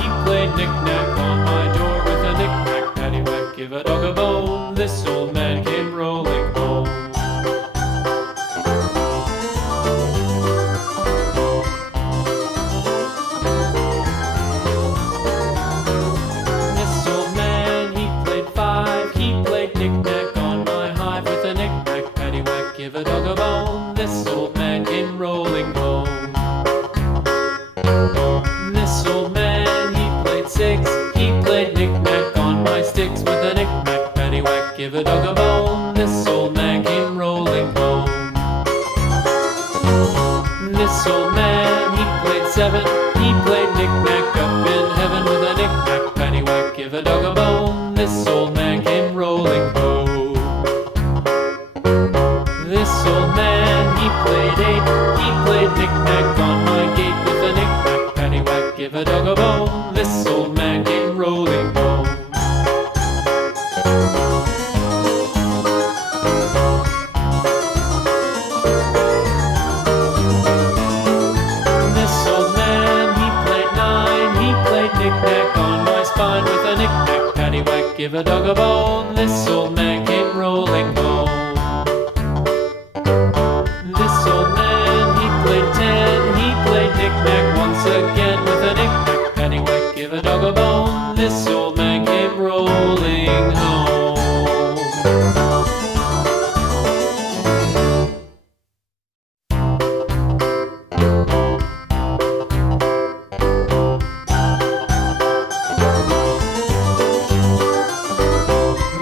He played knick-knack on my door with a knick-knack, paddywhack, give a dog a bone. This old man came rolling home. This old man, he played five. He played knick-knack on my hive with a knick-knack, paddywhack, give a dog a bone. This old man came rolling home. This old man, he played six. He played knick-knack on my sticks with a knick-knack, paddywhack, give a dog a bone. This old man came rolling home. This old man, he played seven. He played knick-knack up in heaven with a knick-knack, paddywhack, give a dog a bone. This old man came rolling home. This old man, he played eight. He played knick-knack on my gate with a knick-knack, paddywhack, give a dog a bone. This old man came rolling home. This old man, he played nine. He played knick-knack on my spine with a knick-knack, paddywhack, give a dog a bone. This old man came rolling home. This old man, he played ten. He played knick-knack once again with a knick-knack, paddywhack, give a dog a bone. This old man came rolling home.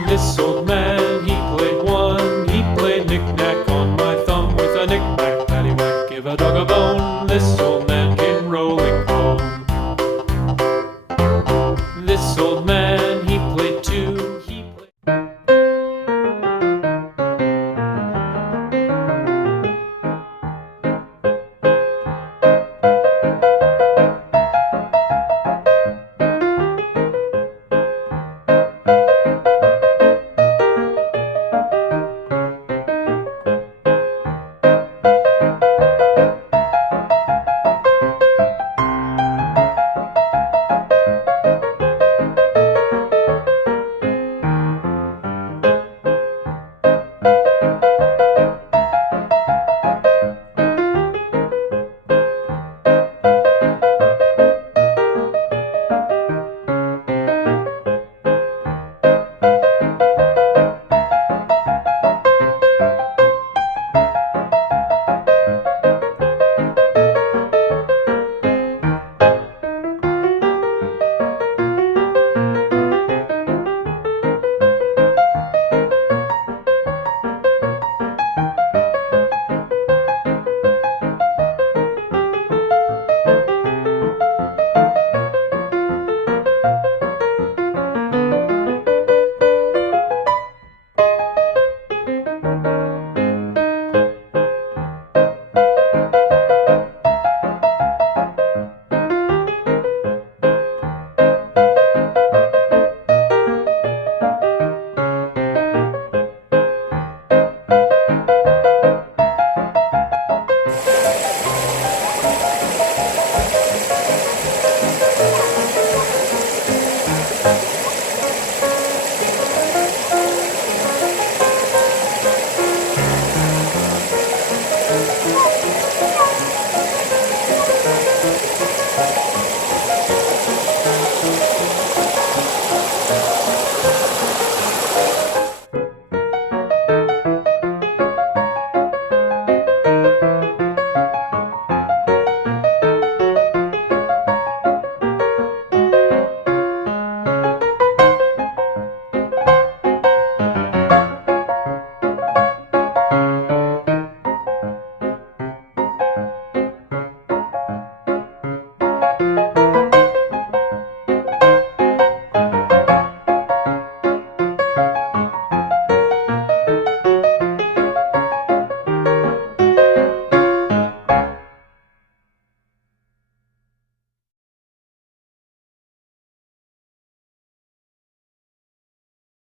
This old man, he played one. He played knick-knack on my thumb with a knick-knack, paddywhack, give a dog a bone. This old man came rolling home. This old man,